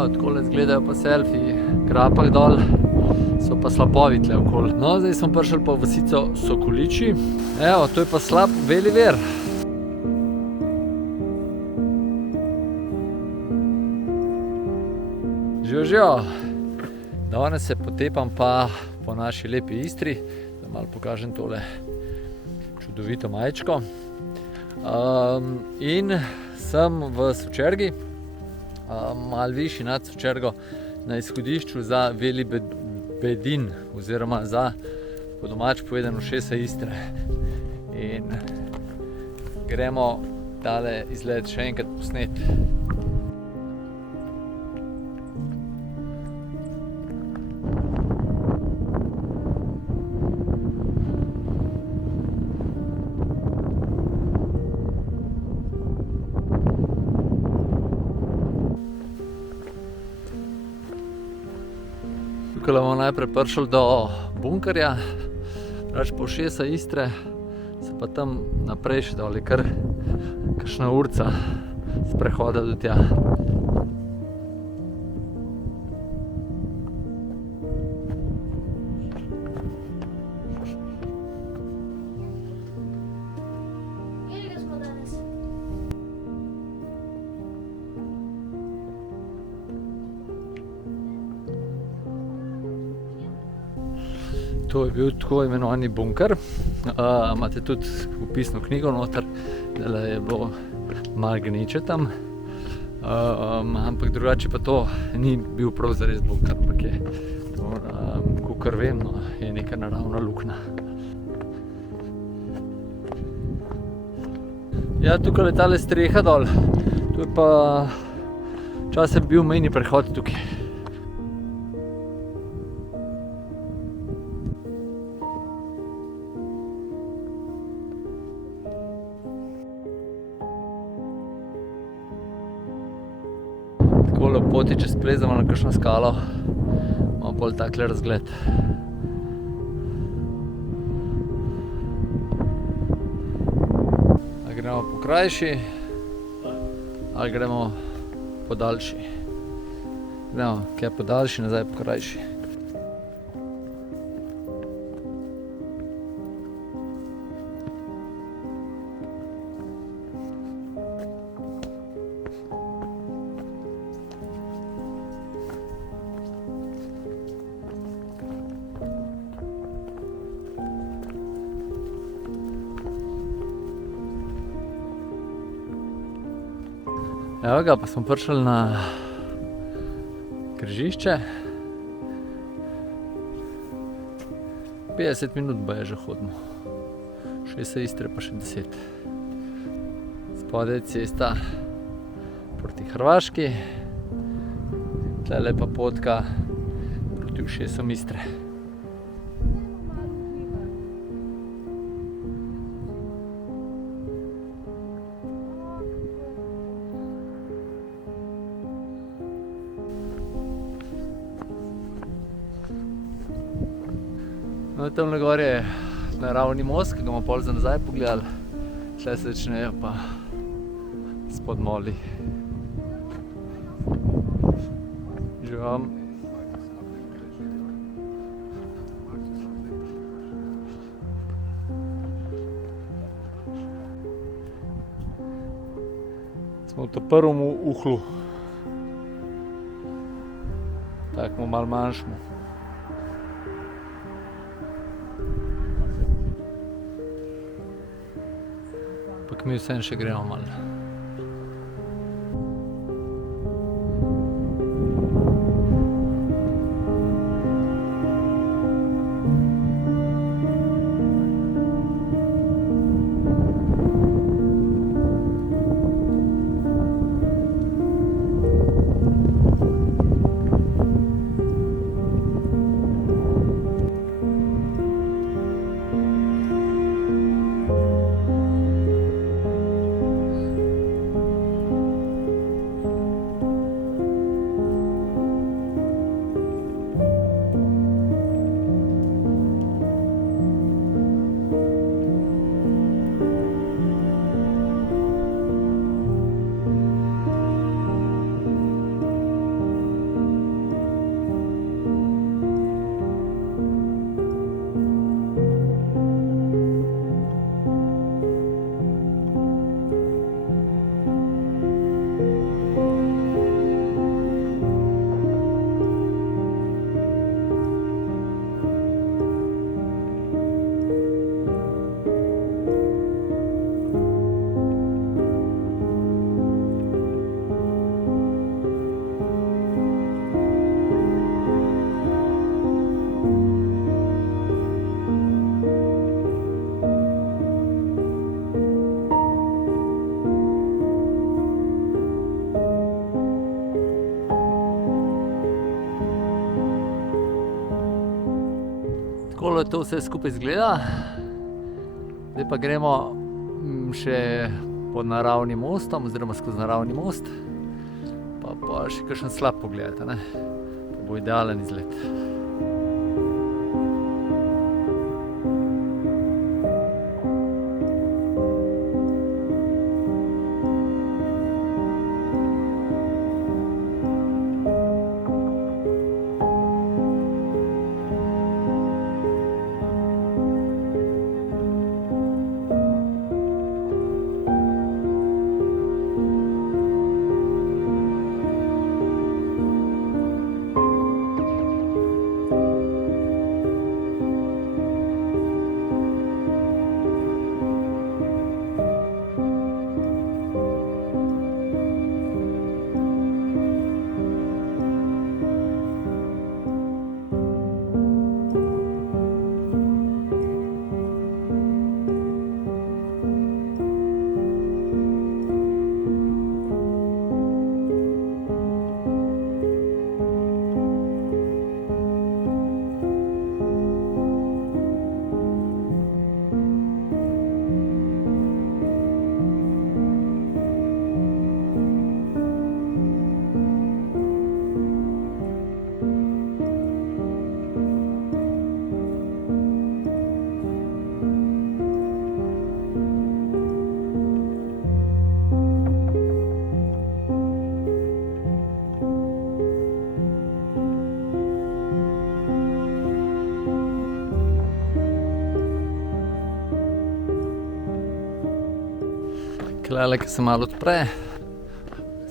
Evo, takole izgledajo pa selfiji. Krapak dol, so pa slapovi tle okoli. No, zdaj smo prišli pa v vasico Sokoliči. Evo, to je pa slap Veliver. Živijo. Danes se potepam pa po naši lepi Istri, da malo pokažem tole čudovito majčko. In sem v Sočergi, malo višji nad Sočergo, na izhodišču za Velibedin, oziroma za, po domač povedano, ušesa Istre. In gremo tale izlet še enkrat posneti. Tukaj bomo najprej prišli do bunkerja, drugače pa ušesa Istre, se pa tam naprej še doli kar kakšna urca sprehoda do tja. To je bil tako imenovani bunker. Imate tudi opisno knjigo noter, da je bilo malo gneče tam. Ampak drugače pa to ni bil prav zares bunker, ampak je to, kakor vem, no, je neka naravna luknja. Ja, tukaj je tale streha dol. To je pa včasih bil mejni prehod tukaj. Takole v poti, če splezamo na kakšno skalo, imamo pol takle razgled. Ali gremo po krajši, ali gremo po daljši. Gremo kaj po daljši, nazaj po krajši. Evo ga, pa smo prišli na križišče. 50 minut baje že hodimo. Ušesa Istre pa še 10. Spodaj je cesta proti Hrvaški. Tlele pa potka proti ušesom Istre. No, tamle gor je naravni most, ki ga bomo pol za nazaj pogledali. Tle se začnejo pa spodmoli. Živam. Smo v prvem uhlu. Tako malo manjšmo. Ampak mi vseeno še gremo malo. tole to vse skupaj izgleda. Zdaj pa gremo še pod naravnim mostom, oziroma skozi naravni most. Pa še kakšen slab pogled, ne? Pa bo idealen izlet. Klele, ki se malo odpre,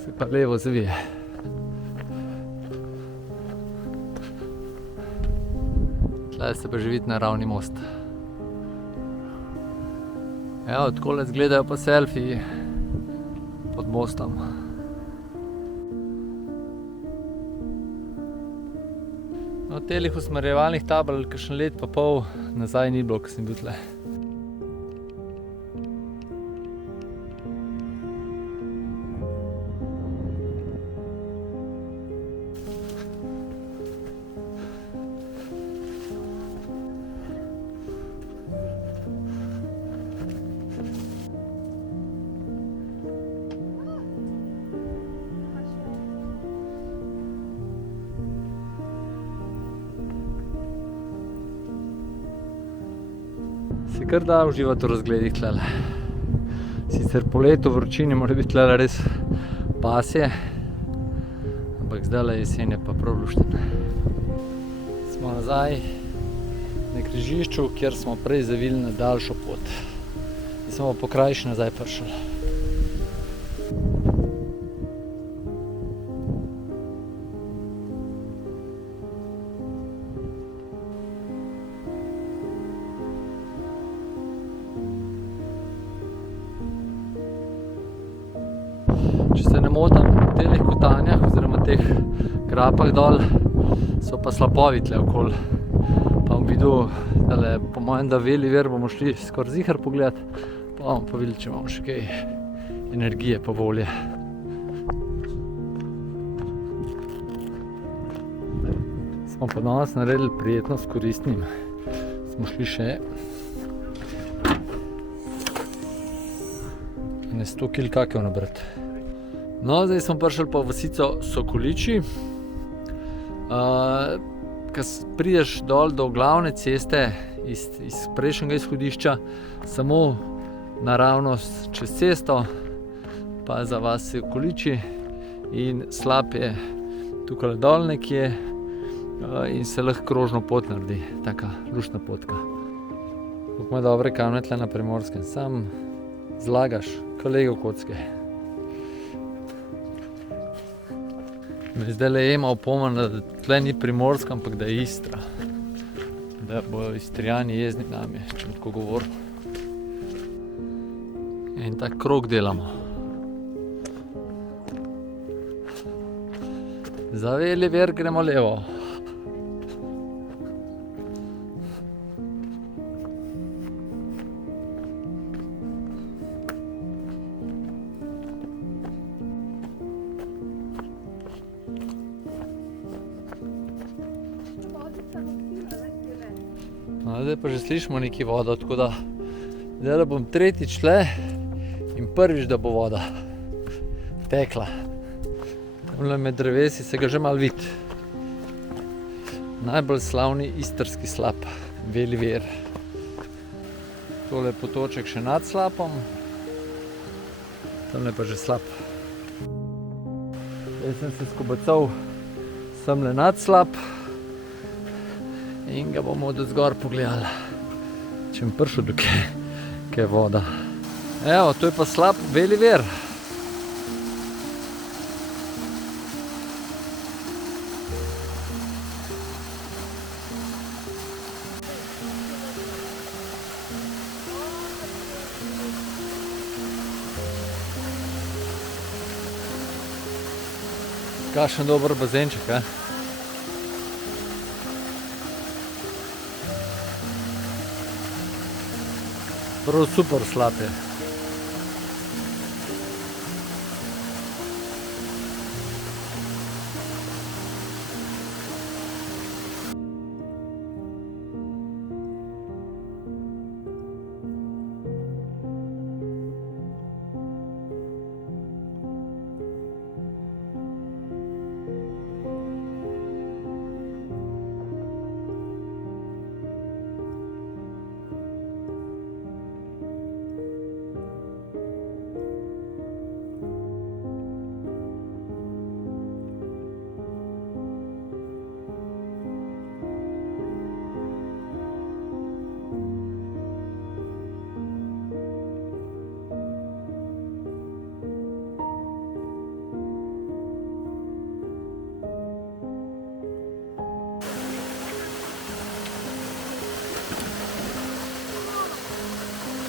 se pa levo zavije. Tle se pa že vidi naravni most. Evo, takole izgledajo pa selfiji pod mostom. No, telih usmerjevalnih tabel kakšen let pa pol nazaj ni bilo, ko sem bil tle. Se kar da uživati v razgledih tlele. Sicer po letu vročini mora biti tlele res pasje, ampak zdajle jesen je pa prav lušten. Smo nazaj na križišču, kjer smo prej zavili na daljšo pot. In smo po krajši nazaj prišli. Če se ne motim, v teh kotanjah oziroma teh grapah dol so pa slapovi tle okoli. Pa bom videl, da po mojem, da veli vir bomo šli skoraj zihar pogledat, pa bomo pa videli, če imamo še kaj energije pa volje. Smo pa danes naredili prijetno s koristnim. Smo šli še 100 kil kakev nabrati. No, zdaj smo prišli pa v vasico Sokoliči. Ko prideš dol do glavne ceste iz prejšnjega izhodišča, samo naravnost čez cesto, pa za vas Sokoliči in slap je tukaj dol nekje in se lahko krožno pot naredi, taka luštna potka. Kako ima dobre kamne tle na Primorskem, sam zlagaš kolego kocke. Me zdaj le ima opomena, da tle ni Primorska, ampak da je Istra. Da bojo Istrijani jezni nami, če bom tako govoril. In tak krog delamo. Zaveli vir, gremo levo. Zdaj pa že slišimo neki vodo, tako da zdaj bom tretjič tle in prvič, da bo voda tekla. Tamle med drevesi se ga že malo vidi. Najbolj slavni istrski slap, Veli vir. Tole potoček še nad slapom, tamle pa že slap. Zdaj sem se skobacal semle nad slap in ga bomo od zgor pogledali, če bom prišel do kaj voda. Evo, to je pa slap Veli vir. Kakšen dober bazenček, Prav super slap je.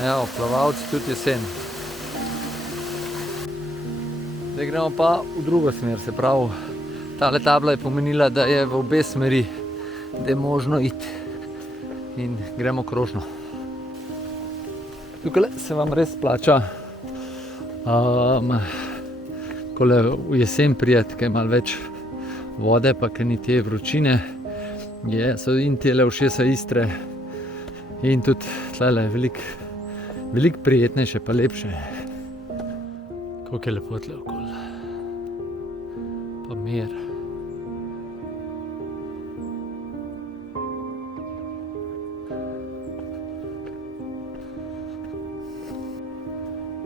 Evo, plavalci tudi jesen. Zdaj gremo pa v drugo smer, se pravi, tale tabla je pomenila, da je v obe smeri, da je možno iti in gremo krožno. Tukaj se vam res splača kole v jesen prijeti, kaj je malo več vode, pa kaj ni te vročine, so in tele ušesa Istre in tudi tlele veliko prijetnejše pa lepše. Koliko je lepo tle okoli. Pa mir.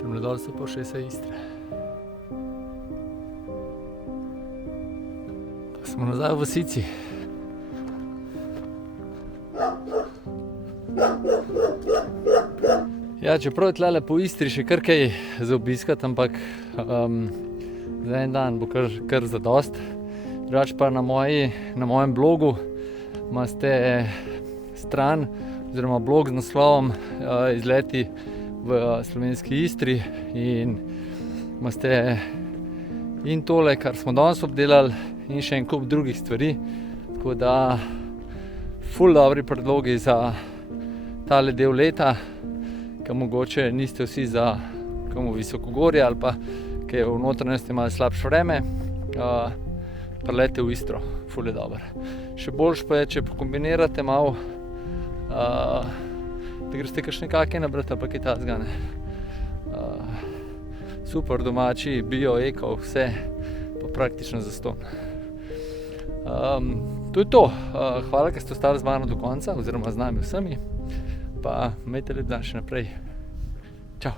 Tamle dol so pa ušesa Istre. Pa smo nazaj v vasici. Ja, čeprav je tlele po Istri še kar kaj za obiskati, ampak za en dan bo kar zadost. Drugače pa na mojem blogu imate stran oziroma blog z naslovom Izleti v slovenski Istri in imate in tole, kar smo danes obdelali, in še en kup drugih stvari. Tako da ful dobri predlogi za tale del leta, ki mogoče niste vsi za komu visokogorje ali pa ki je v notranjosti malo slabše vreme, prilete v Istro, ful je dober. Še boljše pa je, če pokombinirate malo, da greste kakšne kake nabrati ali pa kaj takega, super domači, bio, eko, vse pa praktično zastonj. To je to. Hvala, ker ste ostali z mano do konca oziroma z nami vsemi. Pa imejte lep dan še naprej. Čau.